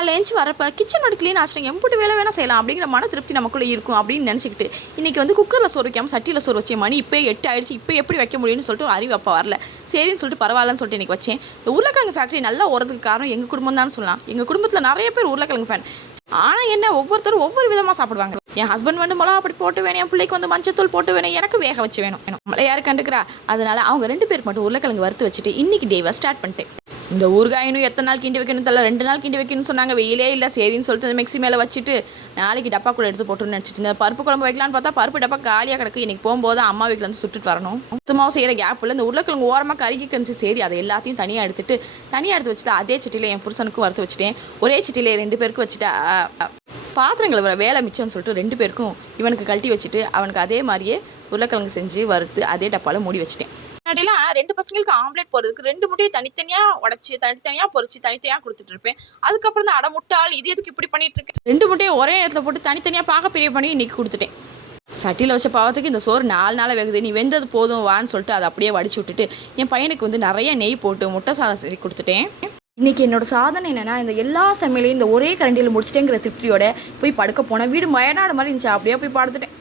காலைல எழுந்துச்சி வரப்போ கிச்சன் மட்டும் க்ளீன் ஆச்சுங்க எம்பிட்டு வேலை வேணால் செய்யலாம் அப்படிங்கிற மன திருப்தி நமக்குள்ளே இருக்கும் அப்படின்னு நினச்சிக்கிட்டு இன்றைக்கி வந்து குக்கரில் சோறு வைக்காமல் சட்டியில் சோறு வச்சேன். மணி இப்போ 8 ஆயிடுச்சு, இப்போ எப்படி வைக்க முடியும்னு சொல்லிட்டு ஒரு அறிவு அப்போ வரல. சரின்னு சொல்லிட்டு பரவாயில்லன்னு சொல்லிட்டு இன்றைக்கி வச்சேன். இந்த உருளைக்கிழங்கு ஃபேக்ட்ரி நல்லா ஓடுறதுக்கு காரணம் எங்கள் குடும்பம் தான் சொல்லலாம். எங்கள் குடும்பத்தில் நிறைய பேர் உருளைக்கிழங்கு ஃபேன். ஆனால் என்ன, ஒவ்வொருத்தரும் ஒவ்வொரு விதமாக சாப்பிடுவாங்க. என் ஹஸ்பண்ட் வந்து மிளகா அப்படி போட்டு வேணும், என் பிள்ளைக்கு வந்து மஞ்சத்தூள் போட்டு வேணும், எனக்கு வேக வச்சு வேணும். நம்மளை யாரு கண்டுக்கிறா? அதனால் அவங்க 2 பேருக்கு மட்டும் உருளைக்கிழங்கு வறுத்து வச்சுட்டு இன்றைக்கி டேவை ஸ்டார்ட் பண்ணிட்டேன். இந்த ஊறுகாயினும் எத்தனை நாள் கிண்டி வைக்கணும் தெரியல, 2 நாள் கிண்டி வைக்கணும்னு சொன்னாங்க. வெயிலே இல்லை, சரின்னு சொல்லிட்டு மிக்ஸி மேலே வச்சுட்டு நாளைக்கு டப்பாக்குள்ளே எடுத்து போட்டுன்னு நினச்சிட்டு இந்த பருப்பு குழம்பு வைக்கலான்னு பார்த்தா பருப்பு டப்பா காலியாக கிடக்கு. இன்றைக்கி போகும்போது அம்மா வீட்டில் வந்து சுட்டுட்டு வரணும். சுத்தமாக செய்கிற கேப்பில் இந்த உருளைக்கிழங்கு ஓரமாக கருகிக்கிச்சு. சரி, அதை எல்லாத்தையும் தனியாக எடுத்து வச்சுட்டு அதே சட்டியில் என் புருஷனுக்கும் வறுத்து வச்சுட்டேன். ஒரே சட்டியில் 2 பேருக்கும் வச்சுட்டு பாத்திரங்களை வர வேலை மிச்சம்னு சொல்லிட்டு 2 பேருக்கும் இவனுக்கு கழட்டி வச்சுட்டு அவனுக்கு அதே மாதிரியே உருளைக்கிழங்கு செஞ்சு வறுத்து அதே டப்பாவில் மூடி வச்சுட்டேன். முன்னாடிலாம் 2 பசங்களுக்கு ஆம்லேட் போடுறதுக்கு 2 முட்டையை தனித்தனியாக உடச்சி தனித்தனியாக பொறிச்சு தனித்தனியாக கொடுத்துட்டு இருப்பேன். அதுக்கப்புறம் தான் அடமுட்டால் இது எதுக்கு இப்படி பண்ணிட்டு இருக்கேன், 2 முட்டையை ஒரே நேரத்தில் போட்டு தனித்தனியாக பார்க்க பெரிய பண்ணி இன்றைக்கி கொடுத்துட்டேன். சட்டியில் வச்ச பாவத்துக்கு இந்த சோறு 4 நாளாக வேகுது, நீ வெந்தது போதும் வான்னு சொல்லிட்டு அதை அப்படியே வடிச்சு விட்டுட்டு என் பையனுக்கு வந்து நிறைய நெய் போட்டு முட்டை சாதம் செஞ்சு கொடுத்துட்டேன். இன்றைக்கி என்னோட சாதனை என்னென்னா, இந்த எல்லா சமையலையும் இந்த ஒரே கரண்டியில் முடிச்சிட்டேங்கிற திருப்தியோட போய் படுக்க போனேன். வீடு மயநாடு மாதிரி இருந்துச்சு, அப்படியே போய் படுத்துட்டேன்.